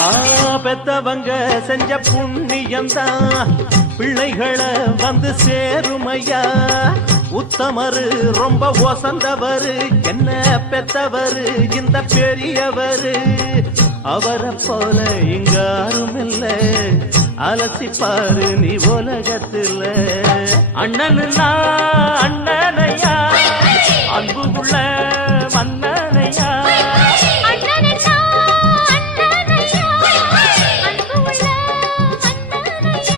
பெத்தவங்க செஞ்ச புண்ணியம்தான் பிள்ளைகளை வந்து சேருமையா. உத்தமரு ரொம்ப ஒசந்தவரு என்ன பெத்தவரு இந்த பெரியவரு. அவரை போல இங்காரும் இல்ல அலசிப்பாரு நீ உலகத்துல. அண்ணனுன்னா அண்ணனையா